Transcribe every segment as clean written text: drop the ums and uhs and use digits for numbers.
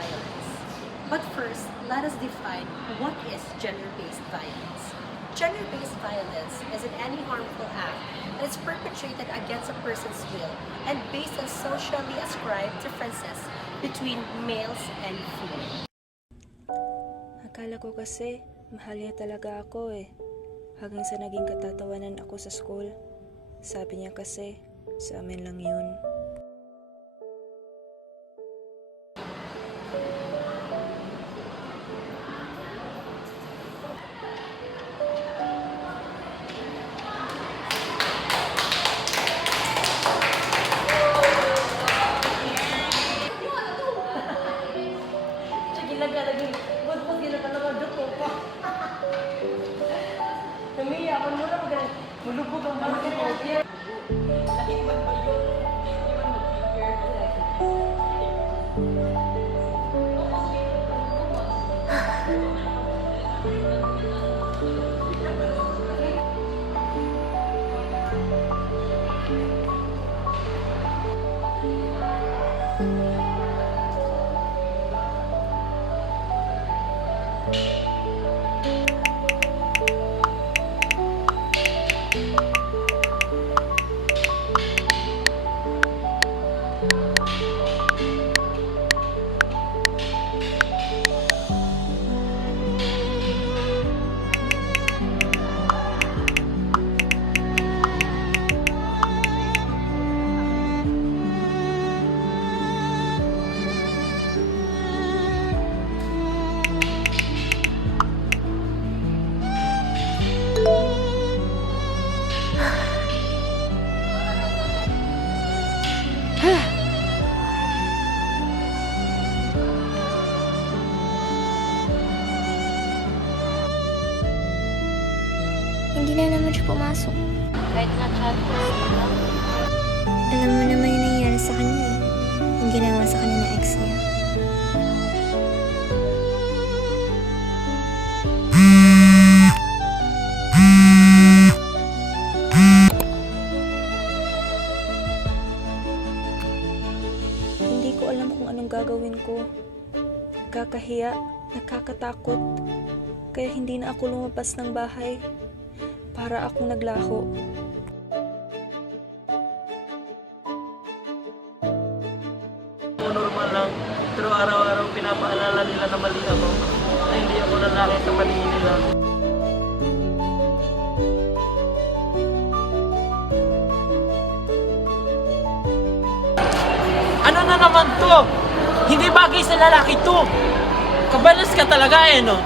violence. But first, let us define what is gender-based violence. Gender-based violence isn't any harmful act that is perpetrated against a person's will and based on socially ascribed differences between males and females. Akala ko kasi, mahal niya talaga ako eh. Hanggang sa naging katatawanan ako sa school. Sabi niya kasi, sa amin lang yun. Mulubog ang mga kapatid. Nakikiwan ba yun? Hindi na naman siya pumasok. Kahit nga chat post na. Alam mo naman yung nangyari sa kanya eh. Yung ginawa sa kanya ng ex niya. Hindi ko alam kung anong gagawin ko. Nakakahiya, nakakatakot. Kaya hindi na ako lumabas ng bahay. Para akong naglaho. Normal lang, pero araw-araw pinapaalala nila na mali ako, na hindi ako lalaki sa paningin nila. Ano na naman to? Hindi bagay sa lalaki to. Kabalas ka talaga eh, no?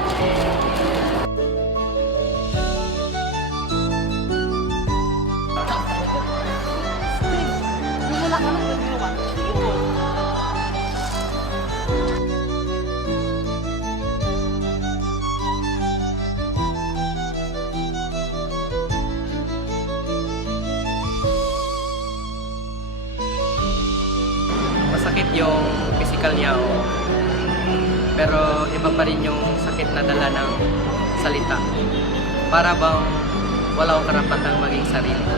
Masakit yung physical niya, pero iba pa rin yung sakit na dala ng salita. Para bang wala akong karapatang maging sarili ko.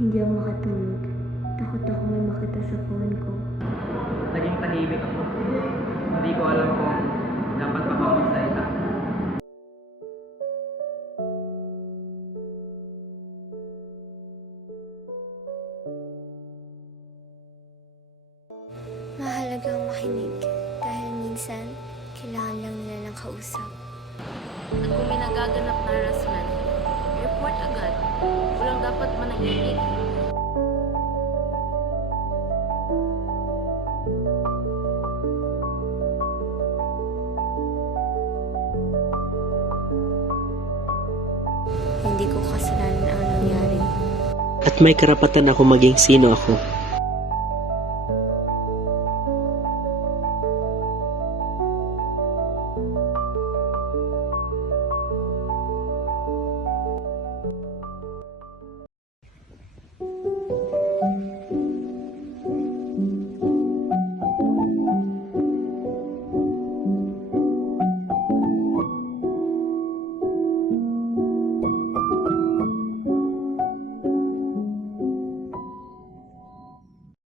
Hindi ako makatulog. Takot ako may makita sa phone ko. Naging tahimik ako. Hindi ko alam kung dapat pa bang magsalita. Mahalagang makinig dahil minsan kailangan lang nila ng kausap. At kung may nagaganap na harassment, report agad. Walang dapat manahimik. Hindi ko kasalanan ang nangyari. At may karapatan ako maging sino ako.